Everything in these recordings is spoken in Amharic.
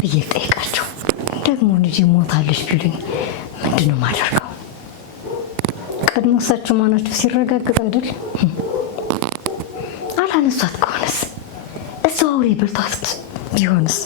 ብዬ ልጠይቃቸው? ደግሞ ልጅ ሞታለች ቢሉኝ ምንድነው የማደርገው? ቀድሞ እሳቸው ማናቸው ሲረጋግጥ አይደል? አላነሷት ከሆነስ እዛው አውሬ በልቷት ቢሆንስ?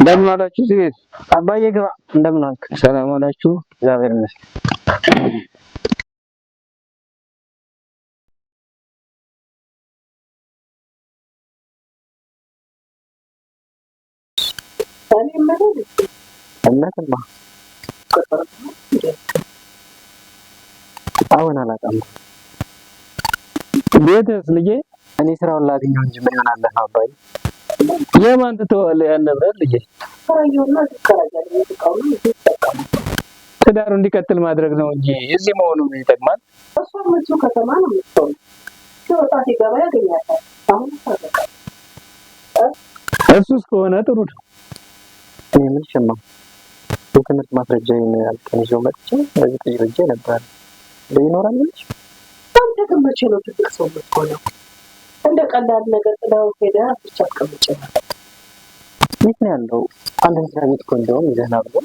እንደምን አላችሁ? ቤት አባዬ ግባ። እንደምን አልክ? ሰላም አላችሁ? እግዚአብሔር ይመስገን። እነትማ አሁን አላውቅም። ቤትስ ልጄ? እኔ ስራውን ላገኘው እንጂ ምን ይሆናል አባዬ? የማን ትተዋለህ ያን ንብረት ልጄ? ትዳሩ እንዲቀጥል ማድረግ ነው እንጂ እዚህ መሆኑ ምን ይጠቅማል? እሱ ከተማ ነው የምትሆነው። ሲወጣ ሲገባ ያገኛታል። አሁን እሱስ ከሆነ ጥሩ ነው። እኔ ምን ሸማ የትምህርት ማስረጃዬን አልቀንዤው መጥቼ በዚህ ጥያቄ ነበር ይኖራል ልጅ። አንተ ግን መቼ ነው ትልቅ ሰው የምትሆነው? እንደ ቀላል ነገር ጥላው ሄዳ ብቻ አስቀምጬ ነው። የት ነው ያለው? አንድ መስሪያ ቤት እኮ እንደውም ይዘህና ብሎ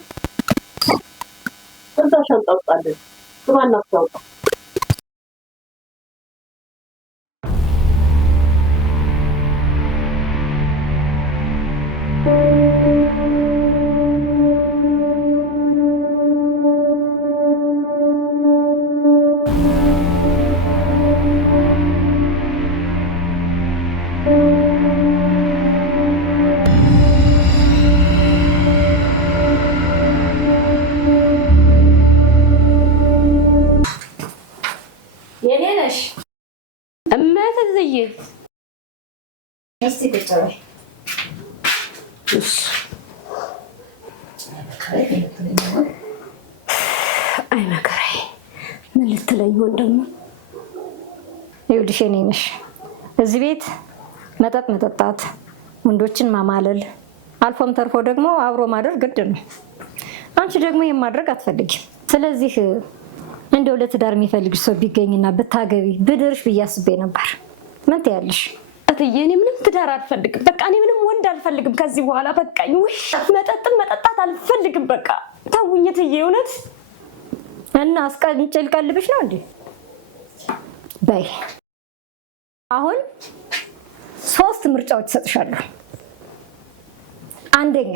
እዛ ሻንጣ ውስጣለን። ስማና አስታውቀው። እስቲ ተጨባይ አይ መከራዬ ምን ልትለኝ ወንድም? ይኸውልሽ የእኔ ነሽ እዚህ ቤት መጠጥ መጠጣት፣ ወንዶችን ማማለል፣ አልፎም ተርፎ ደግሞ አብሮ ማደር ግድ ነው። አንቺ ደግሞ ይሄን ማድረግ አትፈልጊም። ስለዚህ እንደው ለትዳር የሚፈልግሽ ሰው ቢገኝና ብታገቢ ብድርሽ ብዬ አስቤ ነበር። ምን ትያለሽ? እትዬ እኔ ምንም ትዳር አልፈልግም። በቃ እኔ ምንም ወንድ አልፈልግም ከዚህ በኋላ በቃኝ። ውይ መጠጥም መጠጣት አልፈልግም። በቃ ተውኝ እትዬ እውነት። እና አስቀንጬ ልቀልብሽ ነው እንዴ? በይ አሁን 3 ምርጫዎች እሰጥሻለሁ። አንደኛ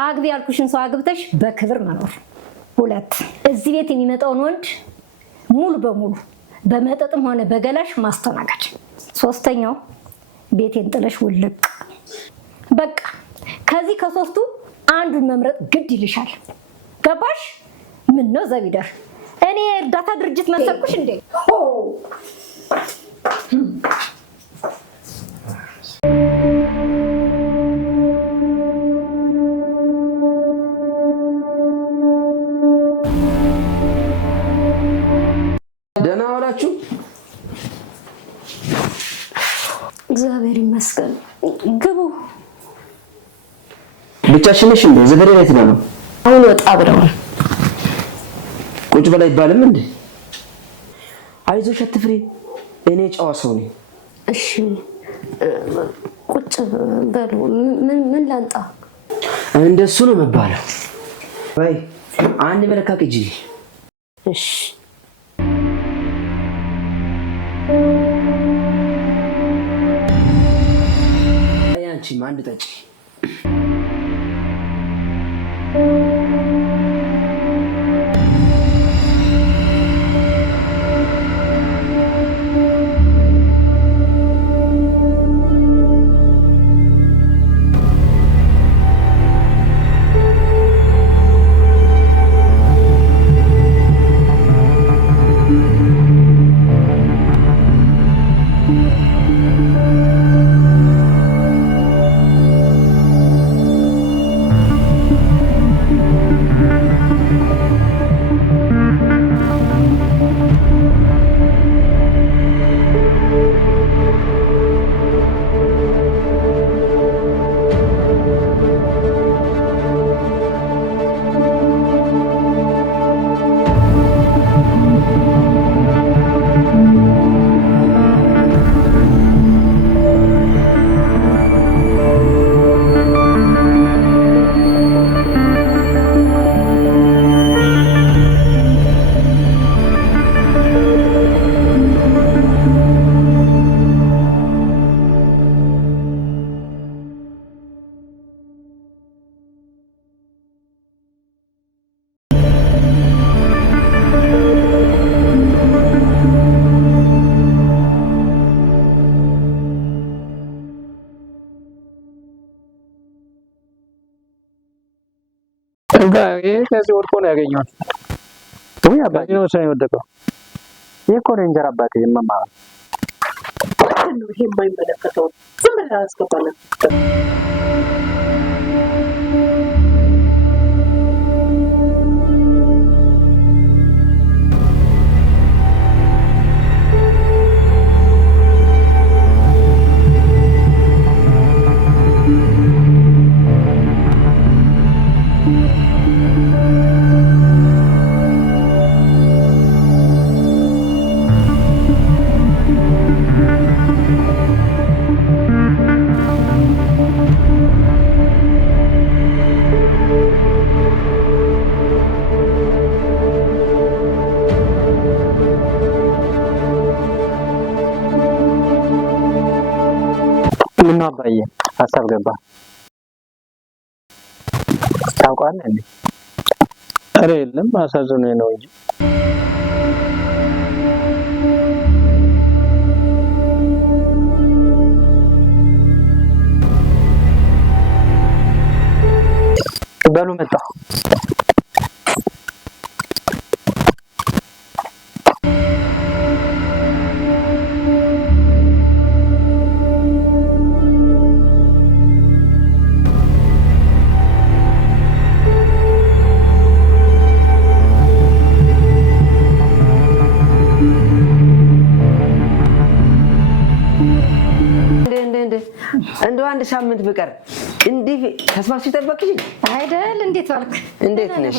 አግቢ ያልኩሽን ሰው አግብተሽ በክብር መኖር። 2 እዚህ ቤት የሚመጣውን ወንድ ሙሉ በሙሉ በመጠጥም ሆነ በገላሽ ማስተናገድ። 3ኛው ቤቴን ጥለሽ ውልቅ። በቃ ከዚህ ከ3ቱ አንዱን መምረጥ ግድ ይልሻል። ገባሽ? ምን ነው ዘቢደር፣ እኔ እርዳታ ድርጅት መሰልኩሽ እንዴ? ደህና ዋላችሁ? እግዚአብሔር ይመስገን። ግቡ። ብቻሽን ነሽ እንዴ? ዘበሬ ላይ ነው አሁን ወጣ ብለው ቁጭ በላይ ይባልም እንዴ? አይዞሽ አትፍሪ፣ እኔ ጨዋ ሰው ነኝ። እሺ ቁጭ በሉ። ምን ላንጣ? እንደሱ ነው መባለው። ወይ አንድ መለካቅ እጂ። እሺ አንቺ አንድ ጠጪ። ይሄ ከዚህ ወድቆ ነው ያገኘሁት። ወይ አባቴ ነው ሳይወደቀው። ይሄ እኮ ነው እንጀራ አባቴ የማማ ይሄ የማይመለከተው ዝም ብለህ አስገባለን። ምን ነው አባዬ ሀሳብ ገባ ታውቃለህ እንዴ? ኧረ የለም አሳዝኖኝ ነው እንጂ በሉ መጣሁ። እንደው አንድ ሳምንት ብቀር እንዲህ ተስፋሽ ተጠበቅሽ አይደል? እንዴት ዋልክ? እንዴት ነሽ?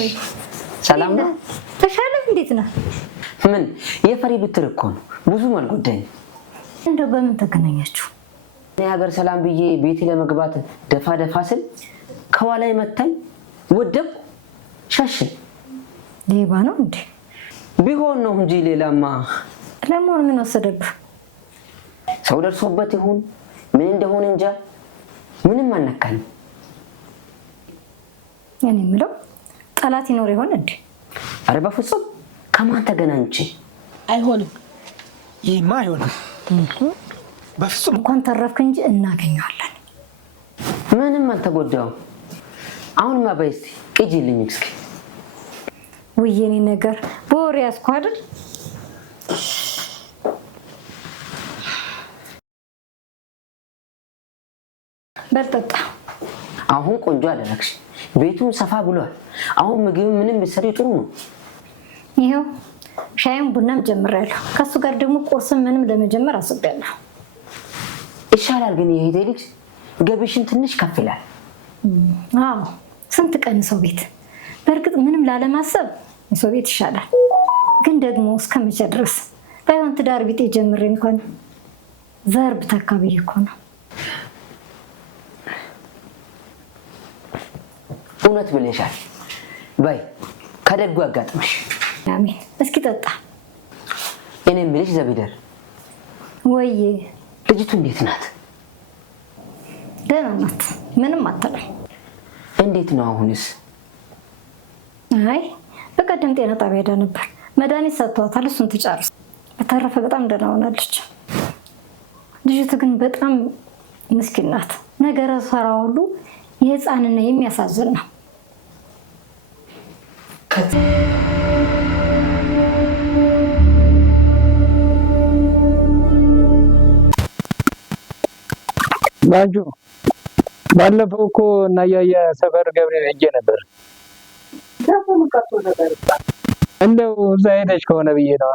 ሰላም ነው? ተሻለህ? እንዴት ነህ? ምን የፈሪ ብትር እኮ ነው ብዙ አልጎዳኝ። እንደው በምን ተገናኛችሁ? እኔ ሀገር ሰላም ብዬ ቤቴ ለመግባት ደፋ ስል ከኋላ መታኝ፣ ወደቅኩ፣ ሸሸኝ። ሌባ ነው እንዴ? ቢሆን ነው እንጂ ሌላማ። ለሞር ምን ወሰደብህ? ሰው ደርሶበት ይሁን ምን እንደሆነ እንጃ ምንም አልነካኝም። እኔ የምለው ጠላት ይኖር ይሆን እንዴ? ኧረ በፍጹም ከማን ተገናኝቼ? አይሆንም፣ ይሄማ አይሆንም በፍጹም። እንኳን ተረፍክ እንጂ እናገኘዋለን። ምንም አልተጎዳውም። አሁንማ በይ እስኪ ሂጂልኝ እስኪ። ውይ የኔ ነገር በወሬ ያዝኩ አይደል? በልጠጣ። አሁን ቆንጆ አደረግሽ። ቤቱን ሰፋ ብሏል። አሁን ምግብ ምንም ብትሰሪ ጥሩ ነው። ይሄው ሻይም ቡናም ጀምሬያለሁ። ከሱ ጋር ደግሞ ቁርስም ምንም ለመጀመር አስቤያለሁ። ይሻላል ግን የሄቴ ልጅ ገቢሽን ትንሽ ከፍ ይላል። አዎ ስንት ቀን ሰው ቤት። በእርግጥ ምንም ላለማሰብ ሰው ቤት ይሻላል። ግን ደግሞ እስከመቼ ድረስ ባይሆን ትዳር ቢጤ ጀምሬ እንኳን ዘር ብተካ ብዬ እኮ ነው። እውነት ብለሻል። በይ ከደጉ አጋጥመሽ። አሜን። እስኪ ጠጣ። እኔም ብለሽ ዘቢደር ወይዬ ልጅቱ እንዴት ናት? ደህና ናት፣ ምንም አትልም። እንዴት ነው አሁንስ? አይ በቀደም ጤና ጣቢያ ሄዳ ነበር፣ መድኃኒት ሰጥቷታል፣ እሱን ትጨርስ። በተረፈ በጣም ደህና ሆናለች። ልጅቱ ግን በጣም ምስኪን ናት። ነገረ ሰራ ሁሉ የህፃንና የሚያሳዝን ነው። ባንጆ ባለፈው እኮ እናያየ ሰፈር ገብርኤል ሄጄ ነበር። እንደው እዛ ሄደች ከሆነ ብዬ ነው።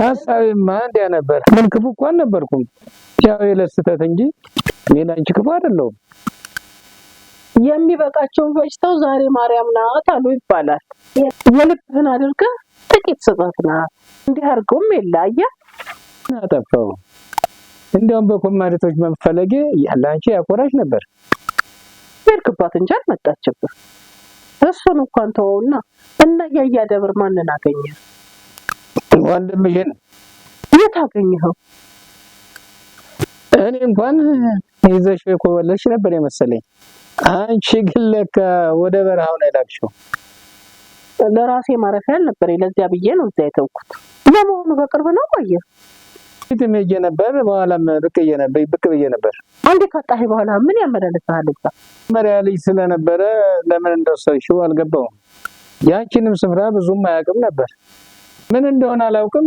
ሀሳቤማ እንዲያ ነበር። ምን ክፉ እኮ አልነበርኩም። ያው የለስተት እንጂ እኔ አንቺ ክፉ አይደለሁም። የሚበቃቸውን ፈጭተው ዛሬ ማርያም ናት አሉ ይባላል። የልብህን አድርገህ ጥቂት ስጠት ናት። እንዲህ አድርገውም የላየ አጠፋው። እንዲያውም በኮማሪቶች መፈለጌ ያለ አንቺ ያኮራሽ ነበር። የልክባት እንጂ አልመጣችብህ። እሱን እንኳን ተወውና እና ያያ ደብር ማንን አገኘ? ወንድምሽን። የት አገኘኸው? እኔ እንኳን ይዘሽ ኮበለሽ ነበር የመሰለኝ። አንቺ ግን ለካ ወደ በረሃው ነው የላክሽው። ለራሴ ማረፊያ ነበር፣ ለዚያ ብዬ ነው እዚያ የተውኩት። ለመሆኑ በቅርብ ነው ቆየ? ፊትም ሄጄ ነበር፣ በኋላም ብቅ ብዬ ነበር። አንዴ ካጣህ በኋላ ምን ያመላለስሃል? እዛ መሪያ ልጅ ስለነበረ ለምን እንደወሰድሽው አልገባውም። ያንቺንም ስፍራ ብዙም አያውቅም ነበር። ምን እንደሆነ አላውቅም፣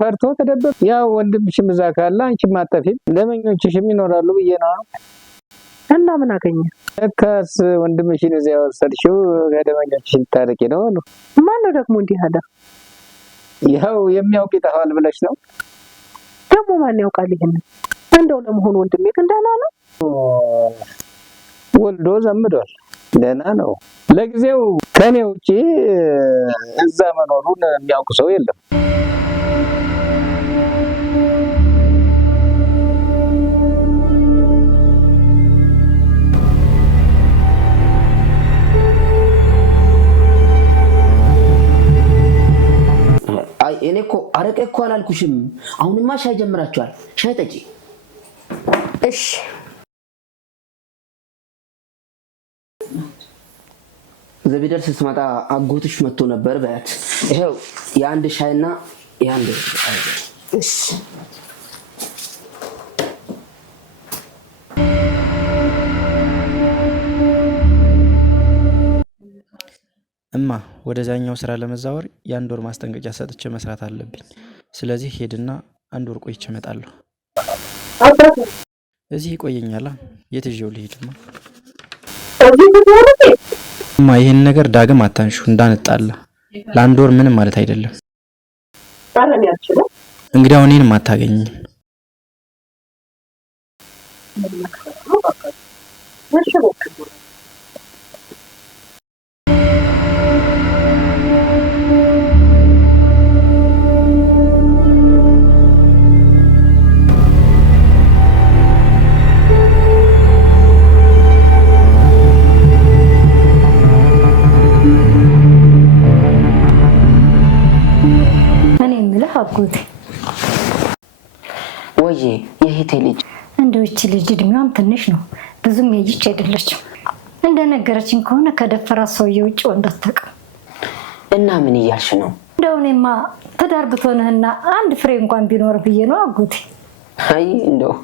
ፈርቶ ተደበቀ። ያው ወንድምሽም እዛ ካለ አንቺም አጠፊም ለመኞችሽም ይኖራሉ ብዬ ነው። እና ምን አገኘ? ለካስ ወንድምሽን እዚያ ወሰድሽው ከደመኞችሽ ልታረቂ ነው አሉ። ማነው ደግሞ እንዲህ አለ? ያው የሚያውቅ ይጠፋል ብለሽ ነው? ደግሞ ማን ያውቃል ይሄን? እንደው ለመሆኑ ወንድሜ ግን ደህና ነው? ወልዶ ዘምዷል፣ ደህና ነው። ለጊዜው ከኔ ውጪ እዛ መኖሩን የሚያውቅ ሰው የለም። እኔ እኮ አረቄ እኮ አላልኩሽም። አሁንማ ሻይ ጀምራችኋል። ሻይ ጠጪ። እሺ ዘቢደር ስትመጣ አጎትሽ መጥቶ ነበር በያት። ይሄው የአንድ ሻይና የአንድ እሺ እማ ወደዛኛው ስራ ለመዛወር የአንድ ወር ማስጠንቀቂያ ሰጥቼ መስራት አለብኝ። ስለዚህ ሄድና አንድ ወር ቆይቼ እመጣለሁ። እዚህ ይቆየኛል። የት ይዤው ልሂድማ? እማ ይሄን ነገር ዳግም አታንሹ እንዳንጣላ። ለአንድ ወር ምንም ማለት አይደለም። እንግዲያው እኔንም አታገኝም። አጎቴ ወዬ የሄቴ ልጅ እንደው እቺ ልጅ እድሜዋም ትንሽ ነው፣ ብዙም ያይች አይደለችም። እንደነገረችኝ ከሆነ ከደፈራት ሰውዬ ውጭ ወንድ አታውቅም። እና ምን እያልሽ ነው? እንደው እኔማ ትዳር ብትሆንህና አንድ ፍሬ እንኳን ቢኖር ብዬ ነው አጎቴ። አይ እንደው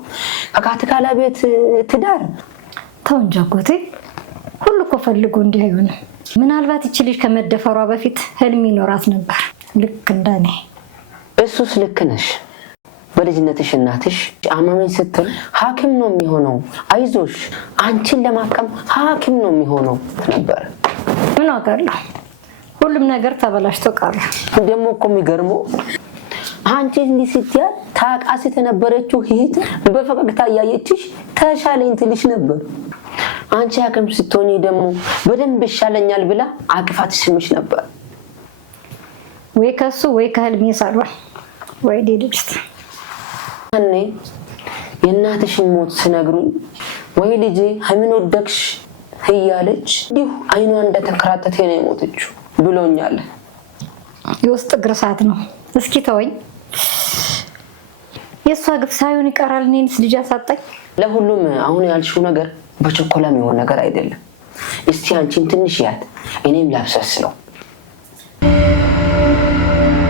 አካትካላ ቤት ትዳር ተው እንጂ አጎቴ፣ ሁሉ እኮ ፈልጎ እንዲህ አይሆንም። ምናልባት እቺ ልጅ ከመደፈሯ በፊት ህልም ይኖራት ነበር፣ ልክ እንደኔ። እሱስ ልክ ነሽ። በልጅነትሽ እናትሽ አመመኝ ስትል ሐኪም ነው የሚሆነው፣ አይዞሽ አንቺን ለማከም ሐኪም ነው የሚሆነው ነበር። ምን አውቃለሁ፣ ሁሉም ነገር ተበላሽቶ ቀረ። ደግሞ እኮ የሚገርመው አንቺ እንዲህ ስትያል ታቃሲት የነበረችው እህት በፈገግታ እያየችሽ ተሻለኝ ትልሽ ነበር። አንቺ ሐኪም ስትሆኚ ደግሞ በደንብ ይሻለኛል ብላ አቅፋት ስምሽ ነበር። ወይ ከሱ ወይ ከህልሜ ሳሏል ወይ ዴድስት እኔ የእናትሽን ሞት ስነግሩኝ ወይ ልጄ ሀምን ወደቅሽ እያለች እንዲሁ አይኗ እንደተከራተተ ነው የሞተችው ብሎኛል። የውስጥ ግርሳት ነው። እስኪ ተወኝ። የሷ ግፍ ሳይሆን ይቀራል። እኔንስ ልጅ አሳጣኝ። ለሁሉም አሁን ያልሽው ነገር በቸኮላ የሚሆን ነገር አይደለም። እስቲ አንቺን ትንሽ ያት እኔም ላብሰስለው